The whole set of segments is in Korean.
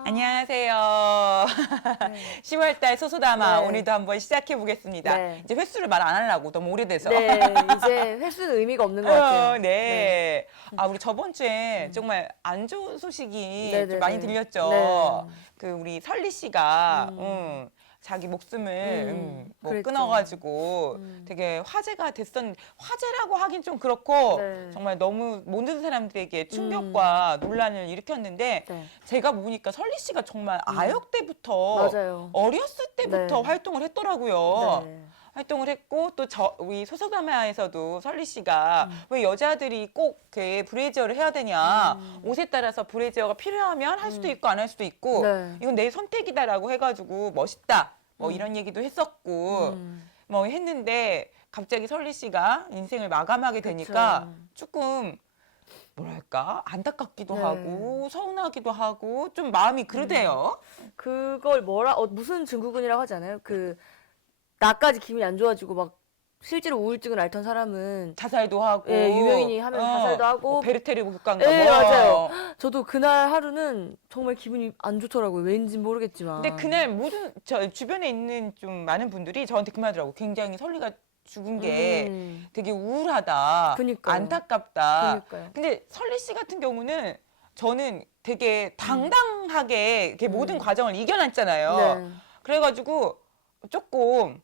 안녕하세요. 네. 10월달 소소담아 네. 오늘도 한번 시작해 보겠습니다. 네. 이제 횟수를 말 안 하려고 너무 오래돼서. 네, 이제 횟수는 의미가 없는 것 같아요. 네. 아, 우리 저번 주에 음. 정말 안 좋은 소식이 네네네. 좀 많이 들렸죠. 네. 그 우리 설리 씨가 음. 자기 목숨을 뭐 그랬죠. 끊어가지고 되게 화제가 됐었는데 화제라고 하긴 좀 그렇고 네. 정말 너무 모든 사람들에게 충격과 논란을 일으켰는데 네. 제가 보니까 설리 씨가 정말 아역 때부터 맞아요. 어렸을 때부터 네. 활동을 했더라고요. 네. 활동을 했고 또 우리 소속드라마에서도 설리 씨가 왜 여자들이 꼭 이렇게 브래지어를 해야 되냐 옷에 따라서 브래지어가 필요하면 할 수도 있고 안 할 수도 있고 네. 이건 내 선택이다라고 해가지고 멋있다 뭐 이런 얘기도 했었고 뭐 했는데 갑자기 설리 씨가 인생을 마감하게 되니까 그쵸. 조금 뭐랄까 안타깝기도 네. 하고 서운하기도 하고 좀 마음이 그러대요. 그걸 무슨 증후군이라고 하지 않아요? 나까지 기분이 안 좋아지고 막 실제로 우울증을 앓던 사람은 자살도 하고 예, 유명인이 하면 자살도 하고 뭐 베르테르 국가인가 예, 뭐. 맞아요. 저도 그날 하루는 정말 기분이 안 좋더라고요. 왠지 모르겠지만. 근데 그날 모든 저 주변에 있는 좀 많은 분들이 저한테 그 말하더라고. 굉장히 설리가 죽은 게 되게 우울하다, 그니까요. 안타깝다. 그니까요. 근데 설리 씨 같은 경우는 저는 되게 당당하게 이렇게 모든 과정을 이겨냈잖아요. 네. 그래가지고 조금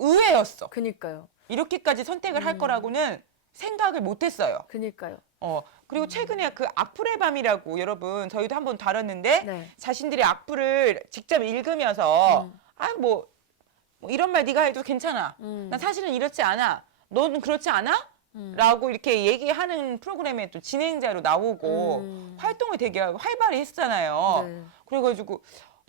의외였어. 그니까요. 이렇게까지 선택을 할 거라고는 생각을 못했어요. 그니까요. 그리고 최근에 그 악플의 밤이라고 여러분 저희도 한번 다뤘는데 네. 자신들의 악플을 직접 읽으면서 뭐 이런 말 네가 해도 괜찮아. 난 사실은 이렇지 않아. 너는 그렇지 않아? 라고 이렇게 얘기하는 프로그램에 또 진행자로 나오고 활동을 되게 활발히 했잖아요. 네. 그래가지고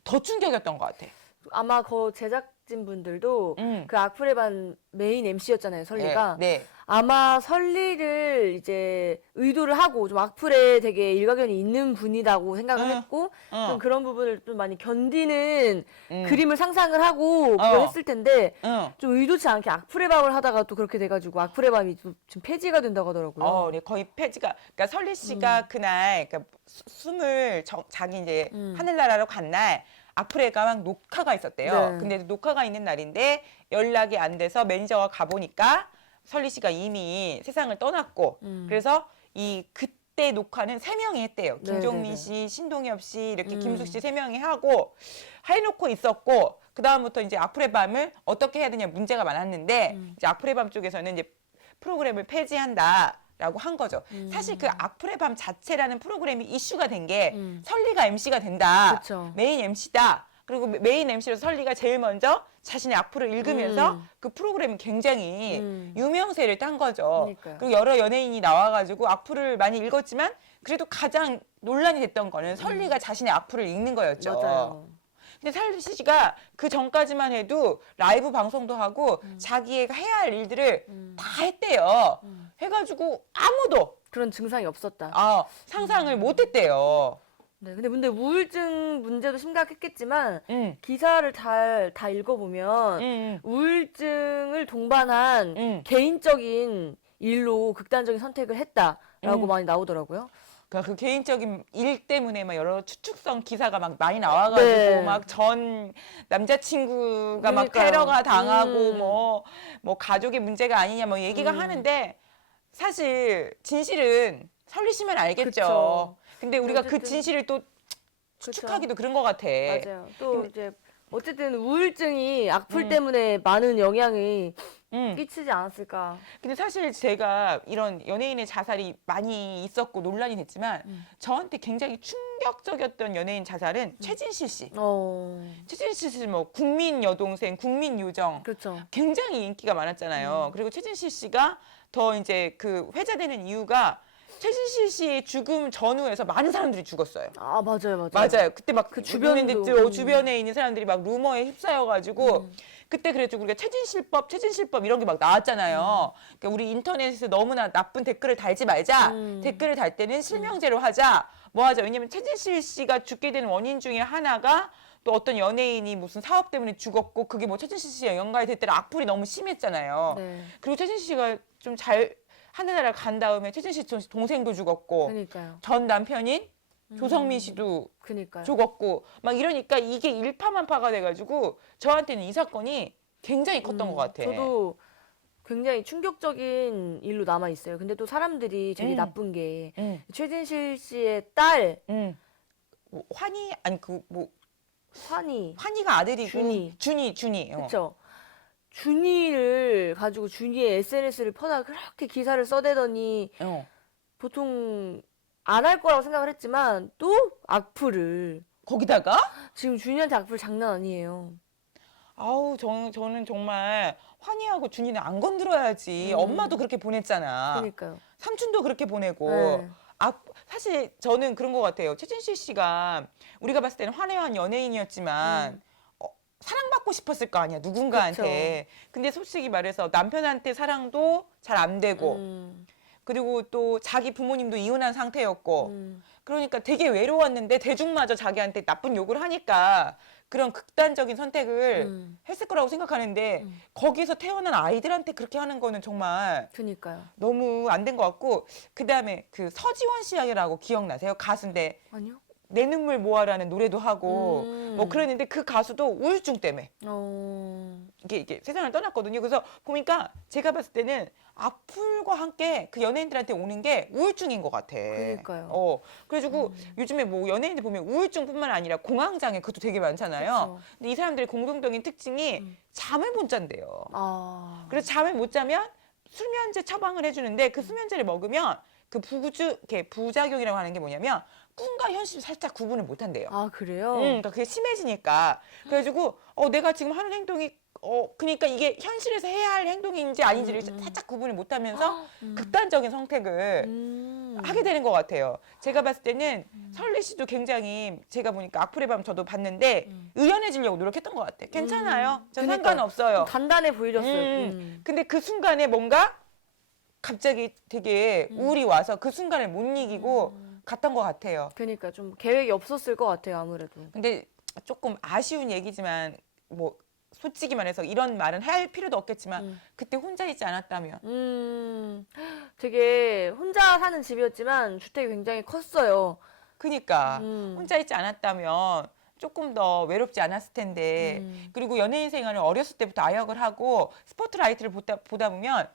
더 충격이었던 것 같아. 아마 그 제작진 분들도 그 악플의 반 메인 MC였잖아요, 설리가. 네. 아마 설리를 이제 의도를 하고 좀 악플에 되게 일가견이 있는 분이라고 생각을 했고 좀 그런 부분을 좀 많이 견디는 그림을 상상을 하고 그걸 했을 텐데 좀 의도치 않게 악플의 밤을 하다가 또 그렇게 돼가지고 악플의 밤이 좀 폐지가 된다고 하더라고요. 네, 거의 폐지가. 그러니까 설리 씨가 그날 그러니까 숨을 자기 이제 하늘나라로 간 날 악플에가 막 녹화가 있었대요. 네. 근데 녹화가 있는 날인데 연락이 안 돼서 매니저가 가보니까 설리 씨가 이미 세상을 떠났고 그래서 그때 녹화는 3명이 했대요. 김종민 씨, 신동엽 씨, 이렇게 김숙 씨 3명이 하고 해놓고 있었고 그 다음부터 이제 악플의 밤을 어떻게 해야 되냐 문제가 많았는데 이제 악플의 밤 쪽에서는 이제 프로그램을 폐지한다라고 한 거죠. 사실 그 악플의 밤 자체라는 프로그램이 이슈가 된 게 설리가 MC가 된다. 그쵸. 메인 MC다. 그리고 메인 MC로 설리가 제일 먼저 자신의 악플을 읽으면서 그 프로그램이 굉장히 유명세를 딴 거죠. 그러니까요. 그리고 여러 연예인이 나와가지고 악플을 많이 읽었지만 그래도 가장 논란이 됐던 거는 설리가 자신의 악플을 읽는 거였죠. 맞아요. 근데 설리 씨가 그 전까지만 해도 라이브 방송도 하고 자기가 해야 할 일들을 다 했대요. 해가지고 아무도 그런 증상이 없었다. 상상을 못 했대요. 네, 근데 우울증 문제도 심각했겠지만 응. 기사를 다 읽어보면 응. 우울증을 동반한 개인적인 일로 극단적인 선택을 했다라고 많이 나오더라고요. 그러니까 그 개인적인 일 때문에 막 여러 추측성 기사가 막 많이 나와가지고 네. 막 전 남자친구가 막 그러니까요. 테러가 당하고 뭐 가족의 문제가 아니냐 뭐 얘기가 하는데 사실 진실은 설리 씨만 알겠죠. 그쵸. 근데 우리가 그 어쨌든 진실을 또 그쵸. 추측하기도 그런 것 같아. 맞아요. 또 이제 어쨌든 우울증이 악플 때문에 많은 영향이 끼치지 않았을까. 근데 사실 제가 이런 연예인의 자살이 많이 있었고 논란이 됐지만 저한테 굉장히 충격적이었던 연예인 자살은 최진실 씨. 최진실 씨 뭐 국민 여동생, 국민 요정. 그렇죠. 굉장히 인기가 많았잖아요. 그리고 최진실 씨가 더 이제 그 회자되는 이유가 최진실 씨의 죽음 전후에서 많은 사람들이 죽었어요. 맞아요. 맞아요. 그때 막 그 주변에 주변도, 주변에 있는 사람들이 막 루머에 휩싸여가지고 그때 그랬죠. 우리가 최진실법 이런 게 막 나왔잖아요. 그러니까 우리 인터넷에서 너무나 나쁜 댓글을 달지 말자. 댓글을 달 때는 실명제로 하자. 뭐 하자. 왜냐면 최진실 씨가 죽게 된 원인 중에 하나가 또 어떤 연예인이 무슨 사업 때문에 죽었고 그게 뭐 최진실 씨와 연관이 됐더라. 악플이 너무 심했잖아요. 네. 그리고 최진실 씨가 하늘나라 간 다음에 최진실 동생도 죽었고 그러니까요. 전 남편인 조성민 씨도 그니까요. 죽었고 막 이러니까 이게 일파만파가 돼가지고 저한테는 이 사건이 굉장히 컸던 것 같아. 저도 굉장히 충격적인 일로 남아 있어요. 근데 또 사람들이 되게 나쁜 게 최진실 씨의 딸 뭐 환희 아니 그 뭐 환희, 환희가 아들이고 준이 그쵸? 준이를 가지고 준이의 SNS를 퍼다가 그렇게 기사를 써대더니 보통 안 할 거라고 생각을 했지만 또 악플을 거기다가 지금 준이한테 악플 장난 아니에요. 아우 저는 정말 환희하고 준이는 안 건드려야지. 엄마도 그렇게 보냈잖아. 그러니까요. 삼촌도 그렇게 보내고. 네. 사실 저는 그런 것 같아요. 최진실 씨가 우리가 봤을 때는 화려한 연예인이었지만 사랑받고 싶었을 거 아니야, 누군가한테. 근데 솔직히 말해서 남편한테 사랑도 잘 안 되고 그리고 또 자기 부모님도 이혼한 상태였고 그러니까 되게 외로웠는데 대중마저 자기한테 나쁜 욕을 하니까 그런 극단적인 선택을 했을 거라고 생각하는데 거기서 태어난 아이들한테 그렇게 하는 거는 정말 그니까요. 너무 안 된 것 같고 그다음에 그 서지원 씨라고 기억나세요? 가수인데 아니요? 내 눈물 모아라는 노래도 하고 뭐 그랬는데 그 가수도 우울증 때문에 이게 세상을 떠났거든요. 그래서 보니까 제가 봤을 때는 악플과 함께 그 연예인들한테 오는 게 우울증인 것 같아. 그러니까요. 그래가지고 요즘에 뭐 연예인들 보면 우울증뿐만 아니라 공황장애 그것도 되게 많잖아요. 그쵸. 근데 이 사람들의 공통적인 특징이 잠을 못 잔대요. 아. 그래서 잠을 못 자면 수면제 처방을 해주는데 그 수면제를 먹으면 그 부작용이라고 하는 게 뭐냐면 꿈과 현실을 살짝 구분을 못 한대요. 아, 그래요? 그러니까 그게 심해지니까. 그래가지고 내가 지금 하는 행동이 그러니까 이게 현실에서 해야 할 행동인지 아닌지를 살짝 구분을 못 하면서 극단적인 선택을 하게 되는 것 같아요. 제가 봤을 때는 설리 씨도 굉장히 제가 보니까 악플의 밤 저도 봤는데 의연해지려고 노력했던 것 같아요. 괜찮아요. 전 그러니까요. 상관없어요. 좀 단단해 보이셨어요. 근데 그 순간에 뭔가 갑자기 되게 우울이 와서 그 순간을 못 이기고 갔던 것 같아요. 그러니까 좀 계획이 없었을 것 같아요, 아무래도. 근데 조금 아쉬운 얘기지만 뭐 솔직히 말해서 이런 말은 할 필요도 없겠지만 그때 혼자 있지 않았다면 되게 혼자 사는 집이었지만 주택이 굉장히 컸어요. 그니까 혼자 있지 않았다면 조금 더 외롭지 않았을 텐데 그리고 연예인 생활을 어렸을 때부터 아역을 하고 스포트라이트를 보다 보면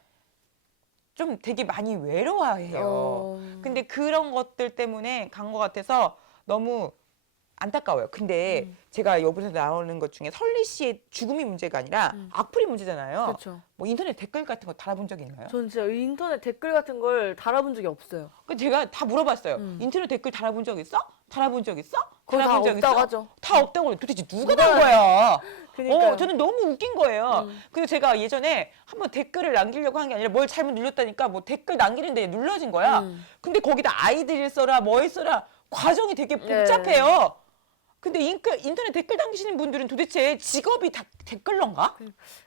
좀 되게 많이 외로워해요. 근데 그런 것들 때문에 간 것 같아서 너무 안타까워요. 근데 제가 여기서 나오는 것 중에 설리 씨의 죽음이 문제가 아니라 악플이 문제잖아요. 그렇죠. 뭐 인터넷 댓글 같은 거 달아본 적 있나요? 전 진짜 인터넷 댓글 같은 걸 달아본 적이 없어요. 그 제가 다 물어봤어요. 인터넷 댓글 달아본 적 있어? 달아본 적 있어? 거의 다 달아본 적 없다고 있어? 하죠. 다 없다고 도대체 누가 단 거야? 그러니까요. 저는 너무 웃긴 거예요. 그래서 제가 예전에 한번 댓글을 남기려고 한 게 아니라 뭘 잘못 눌렀다니까 뭐 댓글 남기는데 눌러진 거야. 근데 거기다 아이들을 써라 뭘 써라 과정이 되게 복잡해요. 근데 인터넷 댓글 남기시는 분들은 도대체 직업이 다 댓글러인가?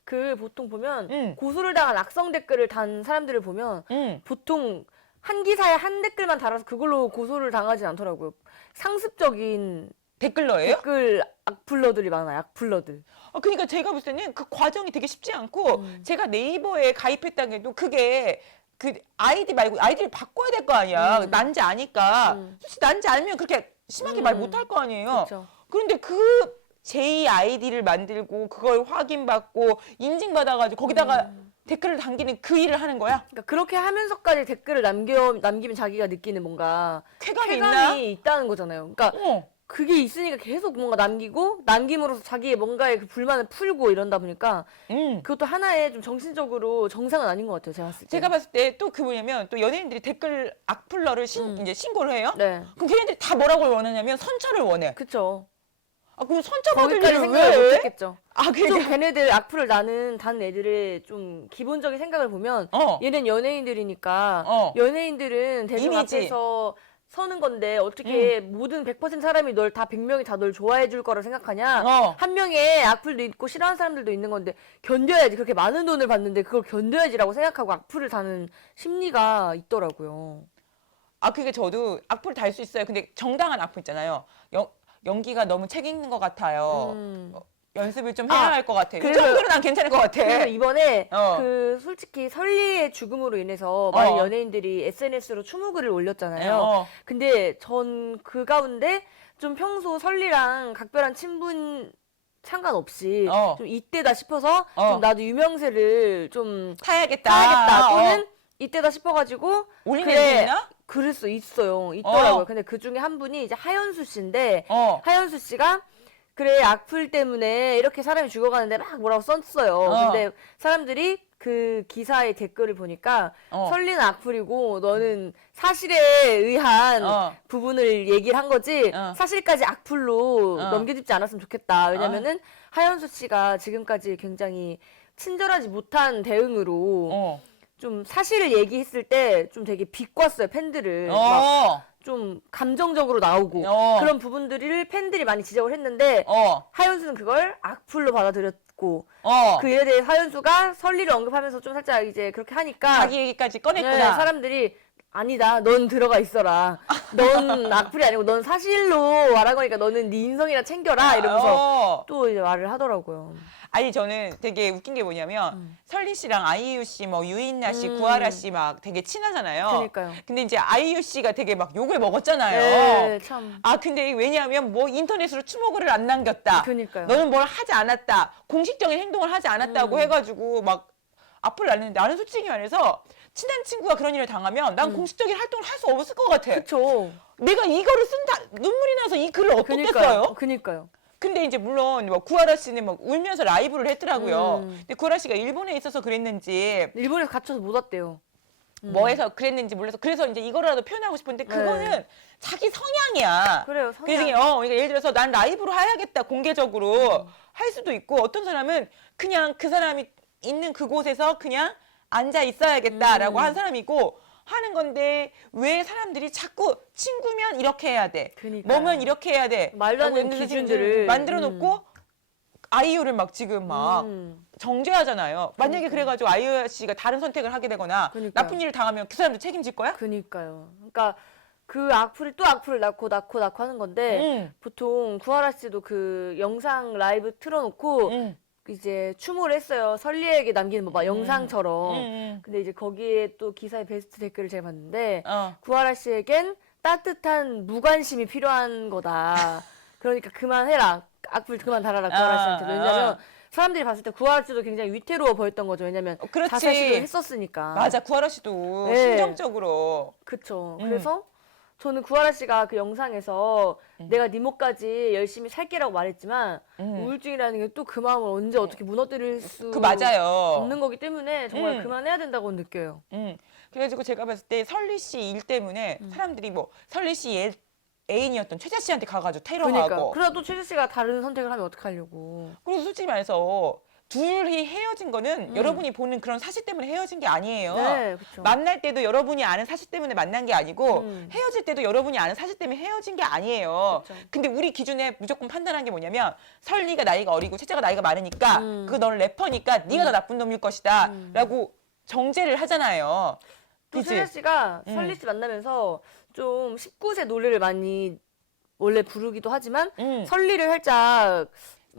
그 보통 보면 고소를 당한 악성 댓글을 단 사람들을 보면 보통 한 기사에 한 댓글만 달아서 그걸로 고소를 당하진 않더라고요. 상습적인 댓글러예요? 댓글 악플러들이 많아요. 악플러들. 그러니까 제가 볼 때는 그 과정이 되게 쉽지 않고 제가 네이버에 가입했다는 해도 그게 그 아이디 말고 아이디를 바꿔야 될 거 아니야. 난지 아니까. 솔직히 난지 알면 그렇게 심하게 말 못 할 거 아니에요. 그쵸. 그런데 그 제2 아이디를 만들고 그걸 확인받고 인증받아가지고 거기다가 댓글을 남기는 그 일을 하는 거야? 그러니까 그렇게 하면서까지 댓글을 남기면 자기가 느끼는 뭔가 쾌감이 있나? 있다는 거잖아요. 그러니까 그게 있으니까 계속 뭔가 남김으로써 자기의 뭔가의 그 불만을 풀고 이런다 보니까 그것도 하나의 좀 정신적으로 정상은 아닌 것 같아요. 제가 봤을 때. 제가 봤을 때 또 그 뭐냐면 또 연예인들이 댓글 악플러를 이제 신고를 해요? 네. 그럼 걔네들이 다 뭐라고 원하냐면 선처를 원해. 그쵸. 그럼 선처받을 거기까지 일을 생각을 왜 못 해? 했겠죠. 좀 그러니까. 걔네들 악플을 다는 애들의 좀 기본적인 생각을 보면 얘는 연예인들이니까 연예인들은 대중 이미지. 앞에서 서는 건데 어떻게 모든 100% 사람이 100명이 다 널 좋아해 줄 거라 생각하냐. 한 명의 악플도 있고 싫어하는 사람들도 있는 건데 견뎌야지. 그렇게 많은 돈을 받는데 그걸 견뎌야지라고 생각하고 악플을 다는 심리가 있더라고요. 그게 저도 악플 달 수 있어요. 근데 정당한 악플 있잖아요. 연기가 너무 책 읽는 것 같아요. 연습을 좀 해야 할 것 같아. 이 그래서- 정도는 난 괜찮을 것 같아. 그래서 이번에 어. 그 솔직히 설리의 죽음으로 인해서 어. 많은 연예인들이 SNS로 추모글을 올렸잖아요. 어. 근데 전 그 가운데 좀 평소 설리랑 각별한 친분 상관없이 어. 좀 이때다 싶어서 어. 좀 나도 유명세를 좀 타야겠다. 타야겠다 또는 어. 이때다 싶어가지고 올린 그래, 애들 있나? 그랬어 있더라고요. 어. 근데 그 중에 한 분이 이제 하연수 씨인데 어. 하연수 씨가 그래 악플 때문에 이렇게 사람이 죽어가는데 막 뭐라고 썼어요. 어. 근데 사람들이 그 기사의 댓글을 보니까 어. 설리는 악플이고 너는 사실에 의한 어. 부분을 얘기를 한 거지 어. 사실까지 악플로 어. 넘겨짚지 않았으면 좋겠다. 왜냐면은 하연수 씨가 지금까지 굉장히 친절하지 못한 대응으로 어. 좀 사실을 얘기했을 때 좀 되게 비꼬았어요 팬들을. 막 어. 좀 감정적으로 나오고 어. 그런 부분들을 팬들이 많이 지적을 했는데 어. 하연수는 그걸 악플로 받아들였고 어. 그 일에 대해 하연수가 설리를 언급하면서 좀 살짝 이제 그렇게 하니까 자기 얘기까지 꺼냈구나. 네, 사람들이 아니다 넌 들어가 있어라 넌 악플이 아니고 넌 사실로 말한 거니까 너는 네 인성이나 챙겨라 이러면서 어. 또 이제 말을 하더라고요. 아니 저는 되게 웃긴 게 뭐냐면 설리 씨랑 아이유 씨, 뭐 유인나 씨, 음. 구하라 씨 막 되게 친하잖아요. 그러니까요. 근데 이제 아이유 씨가 되게 막 욕을 먹었잖아요. 네, 참. 아 근데 왜냐하면 뭐 인터넷으로 추모글을 안 남겼다. 그러니까요. 너는 뭘 하지 않았다. 공식적인 행동을 하지 않았다고 해가지고 막 악플을 났는데 나는 솔직히 말해서 친한 친구가 그런 일을 당하면 난 공식적인 활동을 할 수 없을 것 같아. 그쵸. 내가 이거를 쓴다 눈물이 나서 이 글을 어떻게 써요? 그니까요. 근데 이제 물론 뭐 구하라 씨는 막 울면서 라이브를 했더라고요. 음. 근데 구하라 씨가 일본에 있어서 그랬는지 일본에서 갇혀서 못 왔대요. 뭐 해서 그랬는지 몰라서 그래서 이제 이거라도 표현하고 싶은데 그거는 네. 자기 성향이야. 그래요, 성향. 그러니까 예를 들어서 난 라이브로 해야겠다 공개적으로 할 수도 있고 어떤 사람은 그냥 그 사람이 있는 그곳에서 그냥 앉아 있어야겠다라고 한 사람이고 하는 건데 왜 사람들이 자꾸 친구면 이렇게 해야 돼. 그러니까요. 뭐면 이렇게 해야 돼. 말도 안 되는 라고 기준들을 만들어 놓고 아이유를 막 지금 막 정죄하잖아요. 만약에 그래가지고 아이유 씨가 다른 선택을 하게 되거나 그러니까요. 나쁜 일을 당하면 그 사람도 책임질 거야? 그니까요. 그러니까 그 악플을 또 악플을 낳고 하는 건데 보통 구하라 씨도 그 영상 라이브 틀어놓고 이제 추모를 했어요. 설리에게 남기는 뭐 막 영상처럼. 근데 이제 거기에 또 기사의 베스트 댓글을 제가 봤는데 구하라 씨에겐 따뜻한 무관심이 필요한 거다. 그러니까 그만해라. 악플 그만 달아라 구하라 씨한테. 왜냐면 사람들이 봤을 때 구하라 씨도 굉장히 위태로워 보였던 거죠. 왜냐면 그렇지. 자살 시도를 했었으니까. 맞아, 구하라 씨도 네. 심정적으로. 그쵸. 그래서 저는 구하라 씨가 그 영상에서 내가 네 목까지 열심히 살게라고 말했지만 우울증이라는 게 또 그 마음을 언제 어떻게 무너뜨릴 수 맞아요. 없는 거기 때문에 정말 그만해야 된다고 느껴요. 그래가지고 제가 봤을 때 설리 씨 일 때문에 사람들이 뭐 설리 씨 애인이었던 최자 씨한테 가가지고 테러하고. 그러니까. 그러다 또 최재 씨가 다른 선택을 하면 어떡하려고. 그리고 솔직히 말해서 둘이 헤어진 거는 여러분이 보는 그런 사실 때문에 헤어진 게 아니에요. 네, 그쵸. 만날 때도 여러분이 아는 사실 때문에 만난 게 아니고 헤어질 때도 여러분이 아는 사실 때문에 헤어진 게 아니에요. 그쵸. 근데 우리 기준에 무조건 판단한 게 뭐냐면 설리가 나이가 어리고 채자가 나이가 많으니까 그거 너는 래퍼니까 네가 더 나쁜 놈일 것이다 라고 정죄를 하잖아요. 또 그치? 최재 씨가 설리 씨 만나면서 좀 19세 노래를 많이 원래 부르기도 하지만 설리를 살짝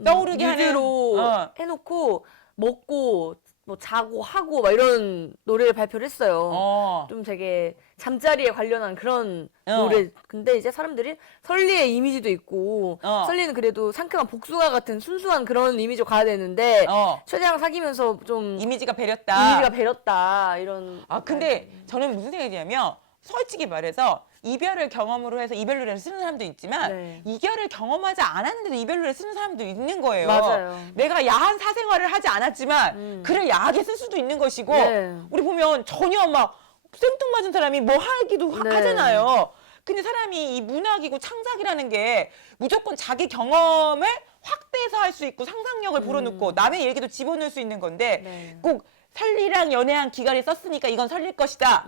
떠오르게 하는, 뮤즈로 해놓고 먹고 뭐 자고 하고 막 이런 노래를 발표를 했어요. 좀 되게 잠자리에 관련한 그런 노래. 근데 이제 사람들이 설리의 이미지도 있고 설리는 그래도 상큼한 복숭아 같은 순수한 그런 이미지로 가야 되는데 최재랑 사귀면서 좀 이미지가 배렸다. 이미지가 배렸다 이런. 아 근데 저는 무슨 생각이 드냐면 솔직히 말해서 이별을 경험으로 해서 이별 노래를 쓰는 사람도 있지만 네. 이별을 경험하지 않았는데도 이별 노래를 쓰는 사람도 있는 거예요. 맞아요. 내가 야한 사생활을 하지 않았지만 글을 야하게 쓸 수도 있는 것이고 네. 우리 보면 전혀 막 생뚱맞은 사람이 뭐 하기도 네. 하잖아요. 근데 사람이 이 문학이고 창작이라는 게 무조건 자기 경험을 확대해서 할 수 있고 상상력을 불어넣고 남의 얘기도 집어넣을 수 있는 건데 네. 꼭 설리랑 연애한 기간이 썼으니까 이건 설릴 것이다.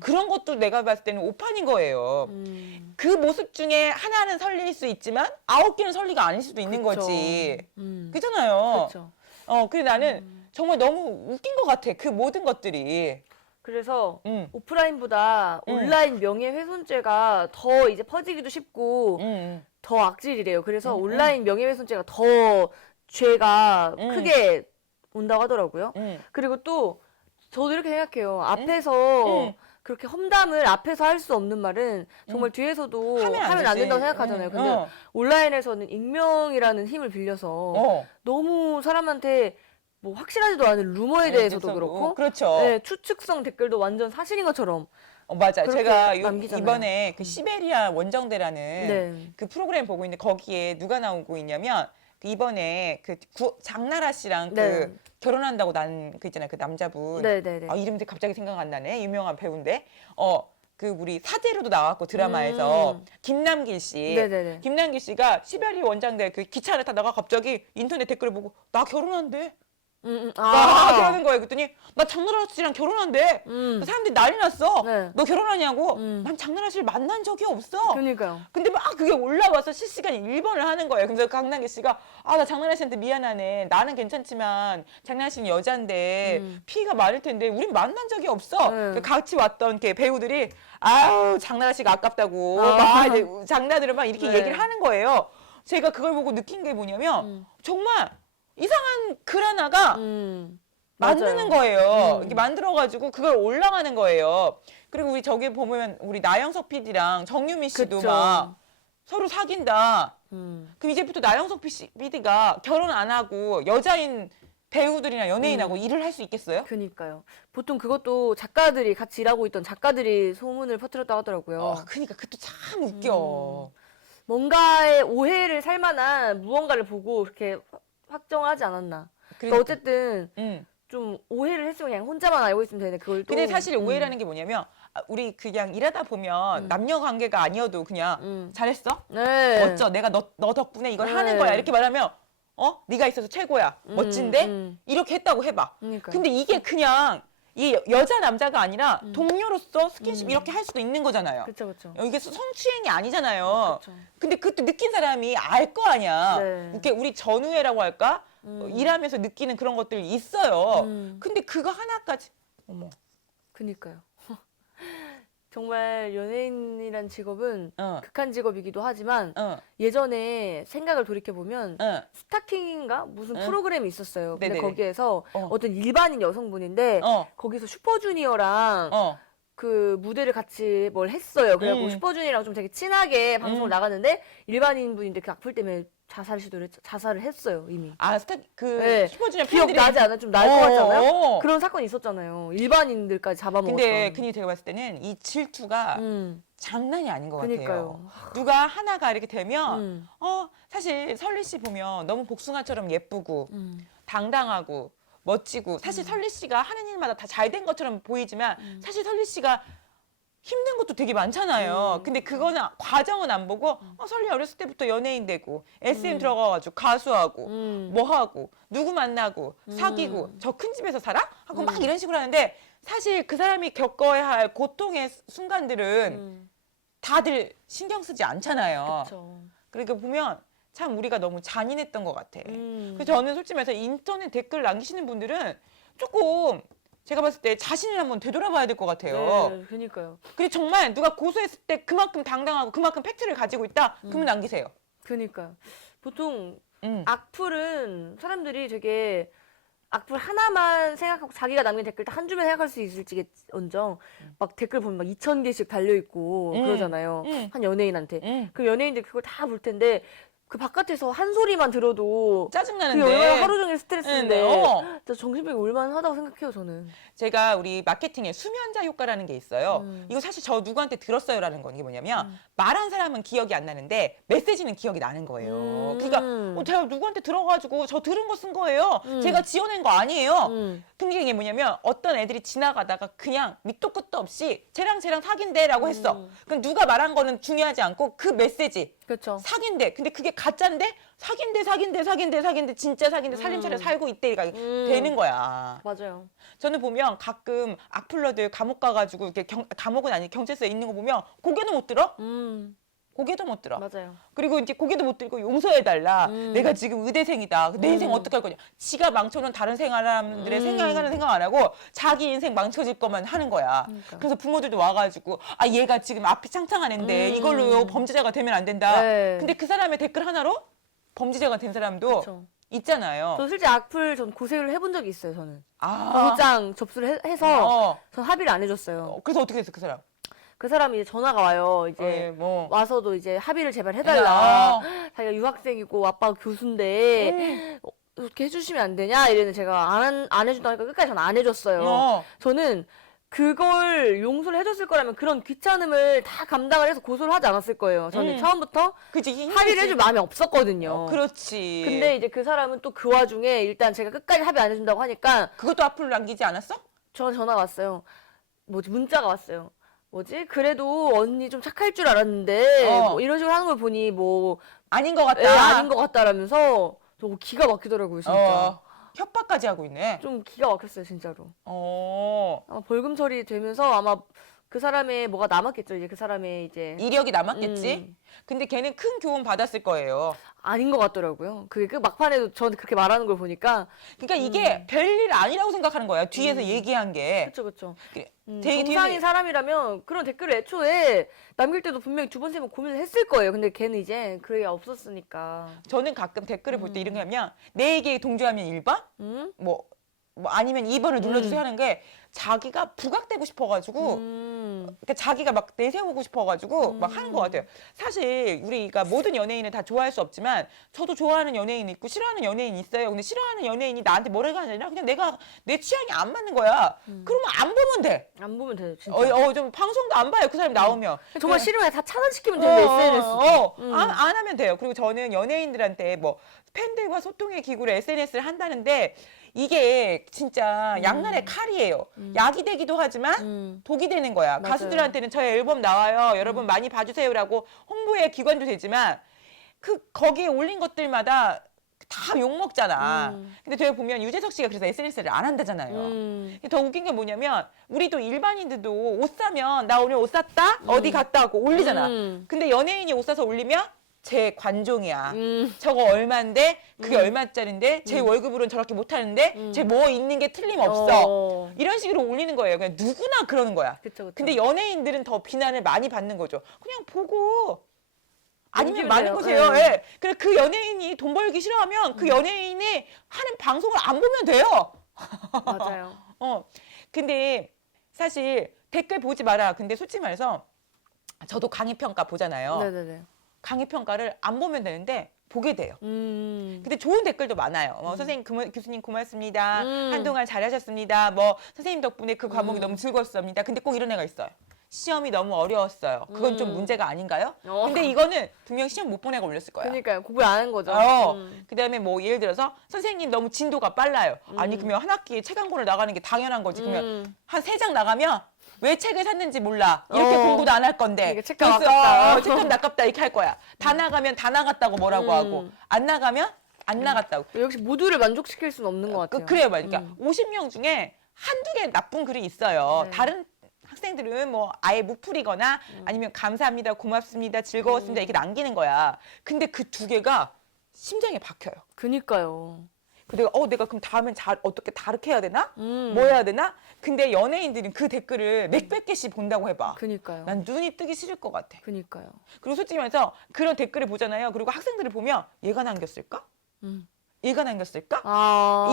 그런 것도 내가 봤을 때는 오판인 거예요. 그 모습 중에 하나는 설릴 수 있지만 9개는 설리가 아닐 수도 있는 그쵸. 거지. 그잖아요. 그렇죠. 그래서 나는 정말 너무 웃긴 것 같아. 그 모든 것들이. 그래서 오프라인보다 온라인 명예훼손죄가 더 이제 퍼지기도 쉽고 더 악질이래요. 그래서 온라인 명예훼손죄가 더 죄가 크게 온다고 하더라고요. 음. 그리고 또 저도 이렇게 생각해요. 앞에서 그렇게 험담을 앞에서 할 수 없는 말은 정말 뒤에서도 하면 안 하면 안 되지. 된다고 생각하잖아요. 근데 온라인에서는 익명이라는 힘을 빌려서 너무 사람한테 뭐 확실하지도 않은 루머에 대해서도 그렇고 그렇죠. 네, 추측성 댓글도 완전 사실인 것처럼 맞아. 그렇게 제가 남기잖아요. 이번에 그 시베리아 원정대라는 네. 그 프로그램 보고 있는데 거기에 누가 나오고 있냐면 그 이번에 그 장나라 씨랑 네. 그 결혼한다고 난 그 있잖아요. 그 남자분. 네네네. 아, 이름도 갑자기 생각 안 나네. 유명한 배우인데. 그 우리 사제로도 나왔고 드라마에서 김남길 씨. 네네네. 김남길 씨가 시베리아 원정대 그 기차를 타다가 갑자기 인터넷 댓글을 보고 나 결혼한대. 그러는 거예요. 그랬더니 나 장나라 씨랑 결혼한대. 사람들이 난리 났어. 네. 너 결혼하냐고. 난 장나라 씨를 만난 적이 없어. 그러니까요. 근데 막 그게 올라와서 실시간 일본을 하는 거예요. 그래서 강남기 씨가 나 장나라 씨한테 미안하네. 나는 괜찮지만 장나라 씨는 여잔데 피해가 많을 텐데 우린 만난 적이 없어. 네. 같이 왔던 이렇게 배우들이 아우 장나라 씨가 아깝다고 막 이제 장나들을 막 이렇게 네. 얘기를 하는 거예요. 제가 그걸 보고 느낀 게 뭐냐면 정말 이상한 글 하나가 만드는 맞아요. 거예요. 이렇게 만들어가지고 그걸 올라가는 거예요. 그리고 우리 저기 보면 우리 나영석 PD랑 정유미 씨도 그쵸. 막 서로 사귄다. 그럼 이제부터 나영석 PD가 결혼 안 하고 여자인 배우들이나 연예인하고 일을 할 수 있겠어요? 그니까요. 보통 그것도 작가들이 같이 일하고 있던 작가들이 소문을 퍼뜨렸다고 하더라고요. 그러니까 그것도 참 웃겨. 뭔가의 오해를 살 만한 무언가를 보고 그렇게 확정하지 않았나. 그러니까 어쨌든 좀 오해를 했으면 그냥 혼자만 알고 있으면 되는데 그걸 또. 근데 사실 오해라는 게 뭐냐면 우리 그냥 일하다 보면 남녀 관계가 아니어도 그냥 잘했어? 네. 멋져. 내가 너 덕분에 이걸 네. 하는 거야. 이렇게 말하면 네가 있어서 최고야. 멋진데? 이렇게 했다고 해봐. 그러니까요. 근데 이게 그냥 이 여자 남자가 아니라 동료로서 스킨십 이렇게 할 수도 있는 거잖아요. 그쵸, 그쵸. 이게 성추행이 아니잖아요. 그쵸. 근데 그것도 느낀 사람이 알 거 아니야. 네. 이렇게 우리 전우회라고 할까? 일하면서 느끼는 그런 것들이 있어요. 근데 그거 하나까지 어머. 그니까요. 정말 연예인이란 직업은 극한 직업이기도 하지만 예전에 생각을 돌이켜보면 스타킹인가 무슨 프로그램이 있었어요. 근데 네네네. 거기에서 어떤 일반인 여성분인데 거기서 슈퍼주니어랑 그 무대를 같이 뭘 했어요. 그래갖고 슈퍼주니어랑 좀 되게 친하게 방송을 나갔는데 일반인 분인데 그 악플 때문에 자살을 했어요 이미. 네. 슈퍼주니어 기억 팬들이 나지 않아? 좀 날 것 같잖아요. 그런 사건이 있었잖아요. 일반인들까지 잡아먹었던. 근데 그니 제가 봤을 때는 이 질투가 장난이 아닌 것 그니까요. 같아요. 누가 하나가 이렇게 되면 사실 설리 씨 보면 너무 복숭아처럼 예쁘고 당당하고 멋지고 사실 설리 씨가 하는 일마다 다 잘 된 것처럼 보이지만 사실 설리 씨가 힘든 것도 되게 많잖아요. 근데 그거는 과정은 안 보고 설리 어렸을 때부터 연예인 되고 SM 들어가가지고 가수하고 뭐 하고 누구 만나고 사귀고 저 큰 집에서 살아? 하고 막 이런 식으로 하는데 사실 그 사람이 겪어야 할 고통의 순간들은 다들 신경 쓰지 않잖아요. 그쵸. 그러니까 보면 참 우리가 너무 잔인했던 것 같아. 그래서 저는 솔직히 말해서 인터넷 댓글 남기시는 분들은 조금 제가 봤을 때 자신을 한번 되돌아봐야 될 것 같아요. 네, 그니까요. 근데 정말 누가 고소했을 때 그만큼 당당하고 그만큼 팩트를 가지고 있다? 그러면 남기세요. 그니까요. 보통 악플은 사람들이 되게 악플 하나만 생각하고 자기가 남긴 댓글 한 줄만 생각할 수 있을지언정 막 댓글 보면 막 2,000개씩 달려있고 그러잖아요. 한 연예인한테. 그 연예인들 그걸 다 볼 텐데 그 바깥에서 한 소리만 들어도 짜증나는데. 그게 얼마나 하루 종일 스트레스인데 네, 진짜 정신병이 올만하다고 생각해요 저는. 제가 우리 마케팅에 수면자 효과라는 게 있어요. 이거 사실 저 누구한테 들었어요라는 건 이게 뭐냐면 말한 사람은 기억이 안 나는데 메시지는 기억이 나는 거예요. 그러니까 제가 누구한테 들어가지고 저 들은 거 쓴 거예요. 제가 지어낸 거 아니에요. 근데 이게 뭐냐면 어떤 애들이 지나가다가 그냥 밑도 끝도 없이 쟤랑 사귄대라고 했어. 그럼 누가 말한 거는 중요하지 않고 그 메시지 그렇죠. 사귄대. 근데 그게 가짜인데 사귄대 진짜 사귄대 살림살이 살고 이때가 되는 거야. 맞아요. 저는 보면 가끔 악플러들 감옥 가가지고 이렇게 감옥은 아니 경찰서에 있는 거 보면 고개도 못 들어. 고개도 못 들어. 맞아요. 그리고 이제 고개도 못 들고 용서해달라. 내가 지금 의대생이다. 내 인생 어떡할 거냐. 지가 망쳐놓은 다른 사람들의 생각하는 생각 안 하고 자기 인생 망쳐질 것만 하는 거야. 그러니까. 그래서 부모들도 와가지고 얘가 지금 앞이 창창한 애인데 이걸로 범죄자가 되면 안 된다. 네. 근데 그 사람의 댓글 하나로 범죄자가 된 사람도 그쵸. 있잖아요. 저 실제 악플 전 고소를 해본 적이 있어요. 저는 아, 고소장 접수를 해서 어. 전 합의를 안 해줬어요. 그래서 어떻게 했어 그 사람? 그 사람이 이제 전화가 와요. 이제 예, 뭐. 와서도 이제 합의를 제발 해달라. 어. 자기가 유학생이고 아빠가 교수인데 이렇게 해주시면 안 되냐? 이랬는데 제가 안 해준다고 하니까 끝까지 전 안 해줬어요. 어. 저는 그걸 용서를 해줬을 거라면 그런 귀찮음을 다 감당을 해서 고소를 하지 않았을 거예요. 저는 처음부터 그치, 힘들지. 합의를 해줄 마음이 없었거든요. 그렇지. 근데 이제 그 사람은 또 그 와중에 일단 제가 끝까지 합의 안 해준다고 하니까 그것도 앞으로 남기지 않았어? 저한테 전화가 왔어요. 문자가 왔어요. 그래도 언니 좀 착할 줄 알았는데 뭐 이런 식으로 하는 걸 보니 뭐 아닌 것 같다. 아닌 것 같다라면서 저 기가 막히더라고요, 진짜. 협박까지 하고 있네. 좀 기가 막혔어요, 진짜로. 어. 아마 벌금 처리되면서 아마 그 사람의 뭐가 남았겠죠, 이제 그 사람의 이제 이력이 남았겠지? 근데 걔는 큰 교훈 받았을 거예요. 아닌 것 같더라고요. 그게 그 막판에도 저한테 그렇게 말하는 걸 보니까 그러니까 이게 별일 아니라고 생각하는 거야. 뒤에서 얘기한 게. 그쵸. 되게 정상인 사람이라면 그런 댓글을 애초에 남길 때도 분명히 두 번, 세 번 고민을 했을 거예요. 근데 걔는 이제 그게 없었으니까. 저는 가끔 댓글을 볼 때 이런 거 하면 내 얘기에 동조하면 1번? 뭐 아니면 2번을 눌러주세요 하는 게 자기가 부각되고 싶어가지고 그러니까 자기가 막 내세우고 싶어가지고 막 하는 것 같아요. 사실 우리가 모든 연예인을 다 좋아할 수 없지만 저도 좋아하는 연예인 있고 싫어하는 연예인 있어요. 근데 싫어하는 연예인이 나한테 뭐라고 하는 게 아니라 그냥 내가 내 취향이 안 맞는 거야. 그러면 안 보면 돼. 안 보면 돼요, 진짜. 좀 방송도 안 봐요. 그 사람이 나오면. 정말 싫으면 다 차단시키면 되는데, SNS. 안 하면 돼요. 그리고 저는 연예인들한테 뭐 팬들과 소통의 기구로 SNS를 한다는데 이게 진짜 양날의 칼이에요. 약이 되기도 하지만 독이 되는 거야. 맞아요. 가수들한테는 저희 앨범 나와요. 여러분 많이 봐주세요라고 홍보의 기관도 되지만 거기에 올린 것들마다 다 욕먹잖아. 근데 저희 보면 유재석 씨가 그래서 SNS를 안 한다잖아요. 더 웃긴 게 뭐냐면 우리도 일반인들도 옷 사면 나 오늘 옷 샀다? 어디 갔다 하고 올리잖아. 근데 연예인이 옷 사서 올리면 제 관종이야. 저거 얼마인데 그게 얼마짜린데 제 월급으로는 저렇게 못하는데 제 뭐 있는 게 틀림없어. 이런 식으로 올리는 거예요. 그냥 누구나 그러는 거야. 그쵸. 근데 연예인들은 더 비난을 많이 받는 거죠. 그냥 보고 아니면 넘기면 많은 돼요. 거세요. 네. 예. 그래 그 연예인이 돈 벌기 싫어하면 그 연예인이 하는 방송을 안 보면 돼요. 맞아요. 근데 사실 댓글 보지 마라. 근데 솔직히 말해서 저도 강의평가 보잖아요. 네네네. 강의평가를 안 보면 되는데 보게 돼요. 근데 좋은 댓글도 많아요. 선생님, 교수님 고맙습니다. 한동안 잘하셨습니다. 뭐 선생님 덕분에 그 과목이 너무 즐거웠습니다. 근데 꼭 이런 애가 있어요. 시험이 너무 어려웠어요. 그건 좀 문제가 아닌가요? 근데 이거는 분명 시험 못 본 애가 올렸을 거야. 그러니까요. 공부 안 한 거죠. 그다음에 뭐 예를 들어서 선생님 너무 진도가 빨라요. 아니 그러면 한 학기에 책 한 권을 나가는 게 당연한 거지. 그러면 한 3장 나가면 왜 책을 샀는지 몰라. 이렇게 공부도 안 할 건데. 그러니까 책값 아깝다. 책값 아깝다 이렇게 할 거야. 다 나가면 다 나갔다고 뭐라고 하고 안 나가면 안 나갔다고. 역시 모두를 만족시킬 수는 없는 것 같아요. 그래요. 그러니까 50명 중에 한두 개 나쁜 글이 있어요. 네. 다른 학생들은 뭐 아예 무풀이거나 아니면 감사합니다, 고맙습니다, 즐거웠습니다 이렇게 남기는 거야. 근데 그 2개가 심장에 박혀요. 그니까요. 내가 그럼 다음엔 어떻게 다르게 해야 되나? 뭐 해야 되나? 근데 연예인들은 그 댓글을 몇백 개씩 본다고 해봐. 그니까요. 난 눈이 뜨기 싫을 것 같아. 그니까요. 그리고 솔직히 말해서 그런 댓글을 보잖아요. 그리고 학생들을 보면 얘가 남겼을까? 얘가 남겼을까?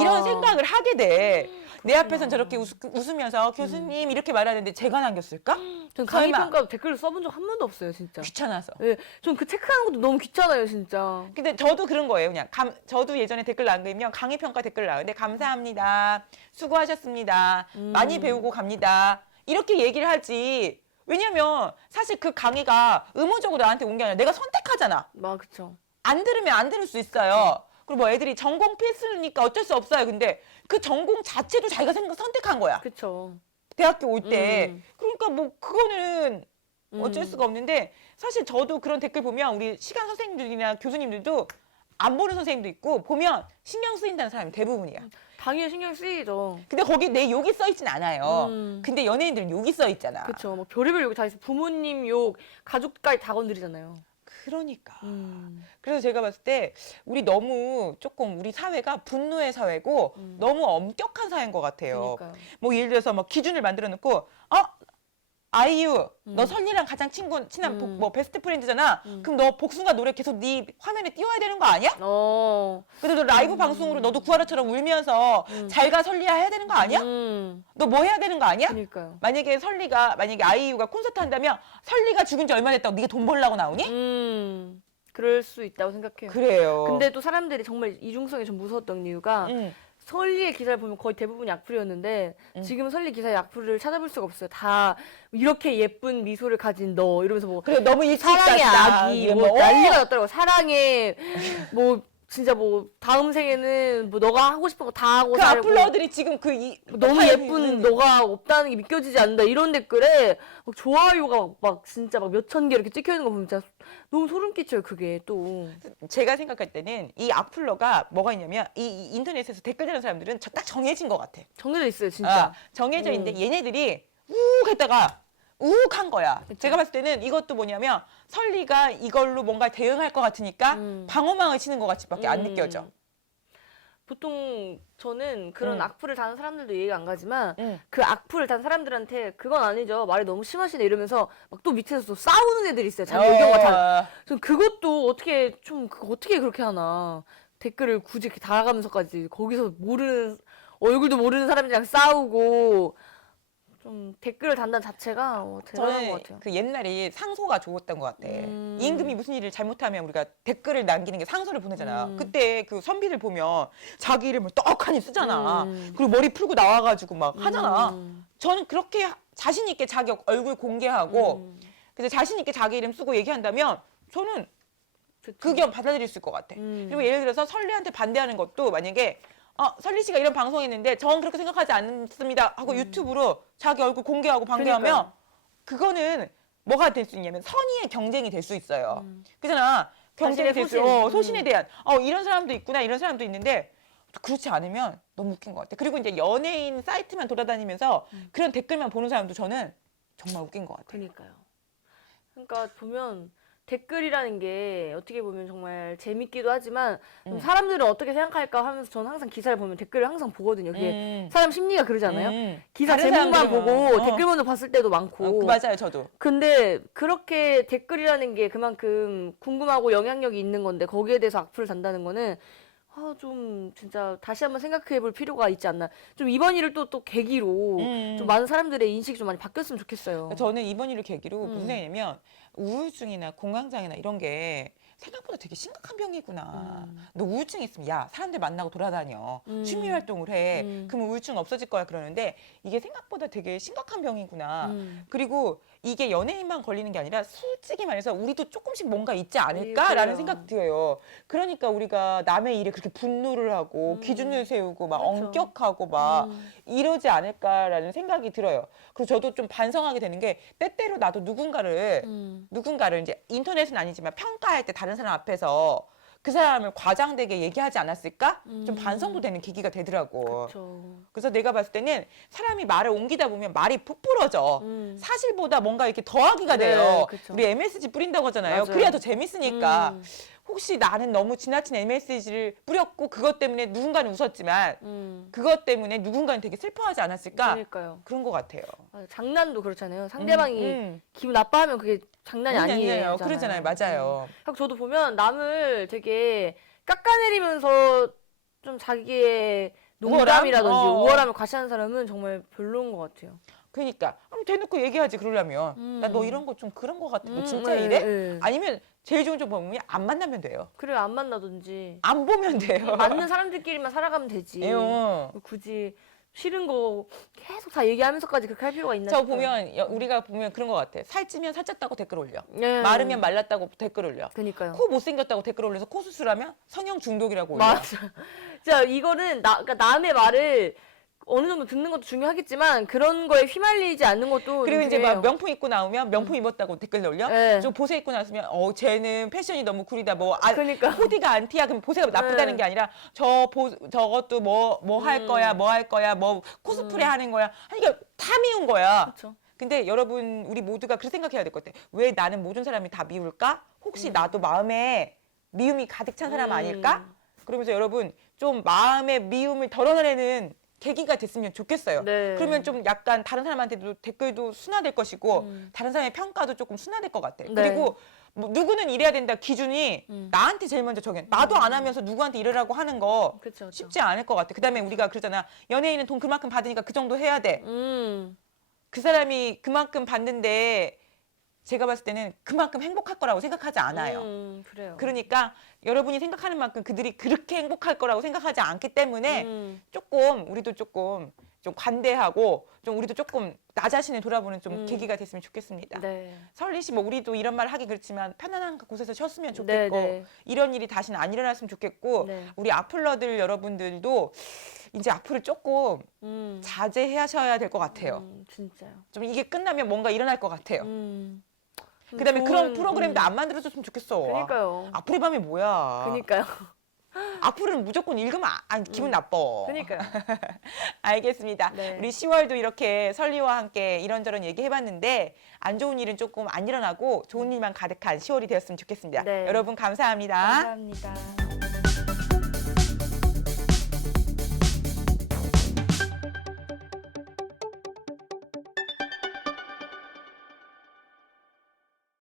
이런 생각을 하게 돼. 내 앞에선 저렇게 웃으면서 교수님 이렇게 말하는데 제가 남겼을까? 전 설마. 강의평가 댓글을 써본 적 한 번도 없어요, 진짜. 귀찮아서. 네, 전 그 체크하는 것도 너무 귀찮아요, 진짜. 근데 저도 그런 거예요. 그냥 저도 예전에 댓글 남기면 강의평가 댓글 나오는데 감사합니다. 수고하셨습니다. 많이 배우고 갑니다. 이렇게 얘기를 하지. 왜냐면 사실 그 강의가 의무적으로 나한테 온 게 아니라 내가 선택하잖아. 그쵸. 안 들으면 안 들을 수 있어요. 그리고 뭐 애들이 전공 필수니까 어쩔 수 없어요. 근데 그 전공 자체도 자기가 선택한 거야. 그쵸. 대학교 올 때. 그러니까 뭐 그거는 어쩔 수가 없는데 사실 저도 그런 댓글 보면 우리 시간 선생님들이나 교수님들도 안 보는 선생님도 있고 보면 신경 쓰인다는 사람이 대부분이야. 당연히 신경 쓰이죠. 근데 거기 내 욕이 써 있진 않아요. 근데 연예인들은 욕이 써 있잖아. 그쵸. 뭐 별의별 욕이 다 있어. 부모님 욕, 가족까지 다 건드리잖아요. 그러니까. 그래서 제가 봤을 때 우리 사회가 분노의 사회고 너무 엄격한 사회인 것 같아요. 그러니까요. 뭐 예를 들어서 뭐 기준을 만들어 놓고 아이유, 너 설리랑 가장 친한 뭐 베스트 프렌드잖아. 그럼 너 복숭아 노래 계속 네 화면에 띄워야 되는 거 아니야? 근데 너 라이브 방송으로 너도 구하라처럼 울면서 잘가 설리야 해야 되는 거 아니야? 너 뭐 해야 되는 거 아니야? 그러니까요. 만약에 아이유가 콘서트 한다면 설리가 죽은 지 얼마 됐다고 네가 돈 벌려고 나오니? 그럴 수 있다고 생각해요. 그래요. 근데 또 사람들이 정말 이중성이 좀 무서웠던 이유가 설리의 기사를 보면 거의 대부분이 악플이었는데 지금 설리 기사의 악플을 찾아볼 수가 없어요. 다 이렇게 예쁜 미소를 가진 너 이러면서 뭐 그래 너무 일찍 사랑의 갔다. 아기 뭐 난리가 났더라고. 사랑의 뭐 진짜 뭐 다음 생에는 뭐 너가 하고 싶은 거 다 하고 그 살고 악플러들이 지금 너무 예쁜 너가 없다는 게 믿겨지지 않는다 이런 댓글에 막 좋아요가 막 진짜 막 몇천 개 이렇게 찍혀 있는 거 보면 진짜 너무 소름 끼쳐요. 그게 또 제가 생각할 때는 이 악플러가 뭐가 있냐면 이 인터넷에서 댓글 다는 사람들은 딱 정해진 것 같아. 정해져 있어요, 진짜. 정해져 있는데 얘네들이 욱 했다가 욱 한 거야. 그쵸. 제가 봤을 때는 이것도 뭐냐면 설리가 이걸로 뭔가 대응할 것 같으니까 방어망을 치는 것 같이밖에 안 느껴져. 보통 저는 그런 악플을 다는 사람들도 이해가 안 가지만 음. 그 악플을 단 사람들한테 그건 아니죠. 말이 너무 심하시네 이러면서 막 또 밑에서 또 싸우는 애들이 있어요. 자기 의견과 다. 전 그것도 어떻게 어떻게 그렇게 하나. 댓글을 굳이 이렇게 달아가면서까지 거기서 얼굴도 모르는 사람이랑 싸우고 좀 댓글을 단다는 자체가 대단한 저는 것 같아요. 그 옛날에 상소가 좋았던 것 같아. 임금이 무슨 일을 잘못하면 우리가 댓글을 남기는 게 상소를 보내잖아. 그때 그 선비들 보면 자기 이름을 떡하니 쓰잖아. 그리고 머리 풀고 나와가지고 막 하잖아. 저는 그렇게 자신 있게 자기 얼굴 공개하고 그래서 자신 있게 자기 이름 쓰고 얘기한다면 저는 그쵸. 그 의견 받아들일 수 있을 것 같아. 그리고 예를 들어서 설리한테 반대하는 것도 만약에 설리 씨가 이런 방송했는데 전 그렇게 생각하지 않습니다 하고 유튜브로 자기 얼굴 공개하고 반개하면 그러니까요. 그거는 뭐가 될 수 있냐면 선의의 경쟁이 될 수 있어요. 그잖아. 경쟁이 자신의 될 수, 소신. 소신에 대한 이런 사람도 있구나 이런 사람도 있는데 그렇지 않으면 너무 웃긴 것 같아. 그리고 이제 연예인 사이트만 돌아다니면서 그런 댓글만 보는 사람도 저는 정말 웃긴 것 같아. 그러니까요. 그러니까 보면 댓글이라는 게 어떻게 보면 정말 재밌기도 하지만 좀 사람들은 어떻게 생각할까 하면서 저는 항상 기사를 보면 댓글을 항상 보거든요. 그게 사람 심리가 그러잖아요. 기사 다른 제목만 사람들은 보고 댓글 먼저 봤을 때도 많고. 맞아요, 저도. 근데 그렇게 댓글이라는 게 그만큼 궁금하고 영향력이 있는 건데 거기에 대해서 악플을 단다는 거는 좀 진짜 다시 한번 생각해 볼 필요가 있지 않나. 좀 이번 일을 또 계기로 좀 많은 사람들의 인식이 좀 많이 바뀌었으면 좋겠어요. 저는 이번 일을 계기로 무슨 생각이냐면 우울증이나 공황장애나 이런 게 생각보다 되게 심각한 병이구나. 너 우울증 있으면 야 사람들 만나고 돌아다녀. 취미 활동을 해. 그러면 우울증 없어질 거야 그러는데 이게 생각보다 되게 심각한 병이구나. 그리고 이게 연예인만 걸리는 게 아니라 솔직히 말해서 우리도 조금씩 뭔가 있지 않을까라는 그래요. 생각 들어요. 그러니까 우리가 남의 일에 그렇게 분노를 하고 기준을 세우고 막 그렇죠. 엄격하고 막 이러지 않을까라는 생각이 들어요. 그리고 저도 좀 반성하게 되는 게 때때로 나도 누군가를 이제 인터넷은 아니지만 평가할 때 다른 사람 앞에서 그 사람을 과장되게 얘기하지 않았을까? 좀 반성도 되는 계기가 되더라고. 그렇죠. 그래서 내가 봤을 때는 사람이 말을 옮기다 보면 말이 부풀어져. 사실보다 뭔가 이렇게 더하기가 네, 돼요. 그쵸. 우리 MSG 뿌린다고 하잖아요. 맞아요. 그래야 더 재밌으니까. 혹시 나는 너무 지나친 MSG를 뿌렸고 그것 때문에 누군가는 웃었지만 그것 때문에 누군가는 되게 슬퍼하지 않았을까? 그러니까요. 그런 것 같아요. 맞아요. 장난도 그렇잖아요. 상대방이 기분 나빠하면 그게 장난이 아니에요. 그러잖아요. 맞아요. 그리고 저도 보면 남을 되게 깎아내리면서 좀 자기의 농담이라든지 우월함? 우월함을 과시하는 사람은 정말 별로인 것 같아요. 그러니까 대놓고 얘기하지 그러려면 나 너 이런 거 좀 그런 거 같아. 너 진짜 네, 이래? 네. 아니면 제일 좋은 좀 보면 안 만나면 돼요. 그래 안 만나든지 안 보면 돼요. 맞는 사람들끼리만 살아가면 되지. 에요. 굳이 싫은 거 계속 다 얘기하면서까지 그렇게 할 필요가 있나 저 싶어요. 보면 우리가 보면 그런 것 같아. 살찌면 살쪘다고 댓글 올려. 네. 마르면 말랐다고 댓글 올려. 그니까요. 코 못생겼다고 댓글 올려서 코 수술하면 성형 중독이라고 올려. 맞아. 진짜 이거는 그러니까 남의 말을 어느 정도 듣는 것도 중요하겠지만 그런 거에 휘말리지 않는 것도 그리고 좀 이제 막 중요해요. 명품 입고 나오면 명품 입었다고 댓글 올려. 네. 좀 보세 입고 나왔으면 쟤는 패션이 너무 구리다. 그러니까. 코디가 안티야. 그럼 보세가 나쁘다는 네. 게 아니라 저것도 뭐 할 거야, 뭐 할 거야, 뭐 코스프레 하는 거야. 그러니까 다 미운 거야. 그렇죠. 근데 여러분 우리 모두가 그렇게 생각해야 될 것 같아. 왜 나는 모든 사람이 다 미울까? 혹시 나도 마음에 미움이 가득 찬 사람 아닐까? 그러면서 여러분 좀 마음의 미움을 덜어내는 계기가 됐으면 좋겠어요. 네. 그러면 좀 약간 다른 사람한테도 댓글도 순화될 것이고 다른 사람의 평가도 조금 순화될 것 같아. 네. 그리고 뭐 누구는 이래야 된다 기준이 나한테 제일 먼저 정해. 나도 안 하면서 누구한테 이러라고 하는 거 그쵸, 그쵸. 쉽지 않을 것 같아. 그다음에 우리가 그러잖아. 연예인은 돈 그만큼 받으니까 그 정도 해야 돼. 그 사람이 그만큼 받는데 제가 봤을 때는 그만큼 행복할 거라고 생각하지 않아요. 그래요. 그러니까 여러분이 생각하는 만큼 그들이 그렇게 행복할 거라고 생각하지 않기 때문에 조금 우리도 조금 좀 관대하고 좀 우리도 조금 나 자신을 돌아보는 좀 계기가 됐으면 좋겠습니다. 네. 설리 씨 뭐 우리도 이런 말 하기 그렇지만 편안한 곳에서 쉬었으면 좋겠고 네. 이런 일이 다시는 안 일어났으면 좋겠고 네. 우리 악플러들 여러분들도 이제 앞으로 조금 자제하셔야 될 것 같아요. 진짜요. 좀 이게 끝나면 뭔가 일어날 것 같아요. 그다음에 좋은, 그런 프로그램도 안 만들어줬으면 좋겠어. 그니까요. 악플의 밤이 뭐야? 그니까요. 악플은 무조건 읽으면 기분 나빠. 그니까요. 알겠습니다. 네. 우리 10월도 이렇게 설리와 함께 이런저런 얘기해봤는데 안 좋은 일은 조금 안 일어나고 좋은 일만 가득한 10월이 되었으면 좋겠습니다. 네. 여러분 감사합니다. 감사합니다.